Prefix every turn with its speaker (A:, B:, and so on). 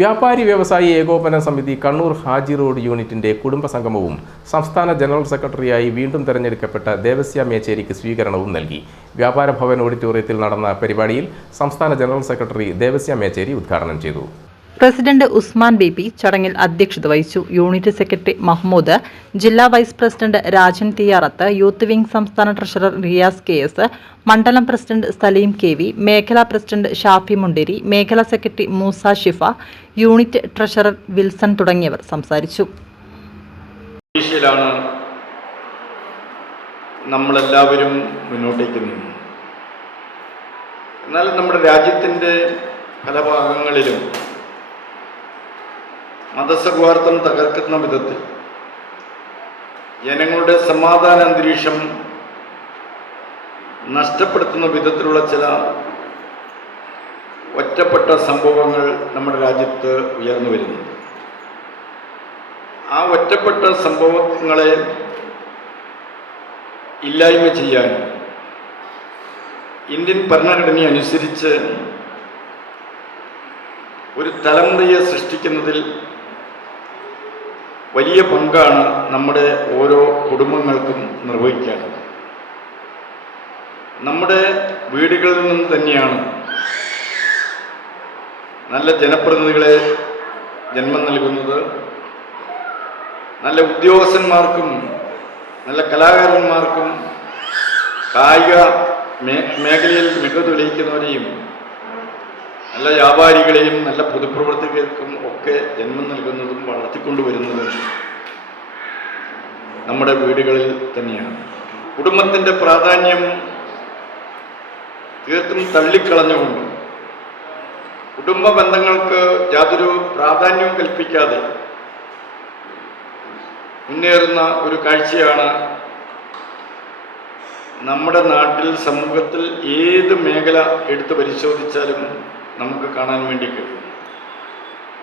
A: വ്യാപാരി വ്യവസായി ഏകോപന സമിതി കണ്ണൂർ ഹാജി റോഡ് യൂണിറ്റിന്റെ കുടുംബ സംഗമവും സംസ്ഥാന ജനറൽ സെക്രട്ടറിയായി വീണ്ടും തെരഞ്ഞെടുക്കപ്പെട്ട ദേവസ്യ മേച്ചേരിക്ക് സ്വീകരണവും നൽകി. വ്യാപാര ഭവൻ ഓഡിറ്റോറിയത്തിൽ നടന്ന പരിപാടിയിൽ സംസ്ഥാന ജനറൽ സെക്രട്ടറി ദേവസ്യ മേച്ചേരി ഉദ്ഘാടനം ചെയ്തു.
B: പ്രസിഡന്റ് ഉസ്മാൻ ബേബി ചടങ്ങിൽ അധ്യക്ഷത വഹിച്ചു. യൂണിറ്റ് സെക്രട്ടറി മഹ്മൂദ് ജില്ലാ vice president Rajan Thiyarath youth wing സംസ്ഥാന ട്രഷറർ റിയാസ് കെ എസ് മണ്ഡലം പ്രസിഡന്റ് സലീം കെ വി മേഖലാ പ്രസിഡന്റ് ഷാഫി മുണ്ടേരി മേഖലാ secretary Moosa Shifa unit treasurer Wilson തുടങ്ങിയവർ സംസാരിച്ചു.
C: നമ്മളെല്ലാവരും മുന്നോട്ടേക്ക് നീങ്ങുന്നത്. എന്നാൽ നമ്മുടെ രാജ്യത്തിന്റെ പല ഭാഗങ്ങളിലും മതസൗഹാർദ്ദം തകർക്കുന്ന വിധത്തിൽ ജനങ്ങളുടെ സമാധാന അന്തരീക്ഷം നഷ്ടപ്പെടുത്തുന്ന വിധത്തിലുള്ള ചില ഒറ്റപ്പെട്ട സംഭവങ്ങൾ നമ്മുടെ രാജ്യത്ത് ഉയർന്നു വരുന്നു ആ ഒറ്റപ്പെട്ട സംഭവങ്ങളെ ഇല്ലായ്മ ചെയ്യാൻ ഇന്ത്യൻ ഭരണഘടന അനുസരിച്ച് ഒരു തലമുറയെ സൃഷ്ടിക്കുന്നതിൽ വലിയ പങ്കാണ് നമ്മുടെ ഓരോ കുടുംബങ്ങൾക്കും നിർവഹിക്കേണ്ടത്. നമ്മുടെ വീടുകളിൽ നിന്ന് തന്നെയാണ് നല്ല ജനപ്രതിനിധികളെ ജന്മം നൽകുന്നത്. നല്ല ഉദ്യോഗസ്ഥന്മാർക്കും നല്ല കലാകാരന്മാർക്കും കായിക മേഖലയിൽ മികവ് തെളിയിക്കുന്നവരെയും നല്ല വ്യാപാരികളെയും നല്ല പൊതുപ്രവർത്തകർക്കും ഒക്കെ ജന്മം നൽകുന്നതും വളർത്തിക്കൊണ്ടുവരുന്നതും നമ്മുടെ വീടുകളിൽ തന്നെയാണ്. കുടുംബത്തിന്റെ പ്രാധാന്യം തീർത്തും തള്ളിക്കളഞ്ഞുകൊണ്ട് കുടുംബ ബന്ധങ്ങൾക്ക് യാതൊരു പ്രാധാന്യവും കൽപ്പിക്കാതെ മുന്നേറുന്ന ഒരു കാഴ്ചയാണ് നമ്മുടെ നാട്ടിൽ സമൂഹത്തിൽ ഏത് മേഖല എടുത്തു പരിശോധിച്ചാലും നമുക്ക് കാണാൻ വേണ്ടി കഴിയും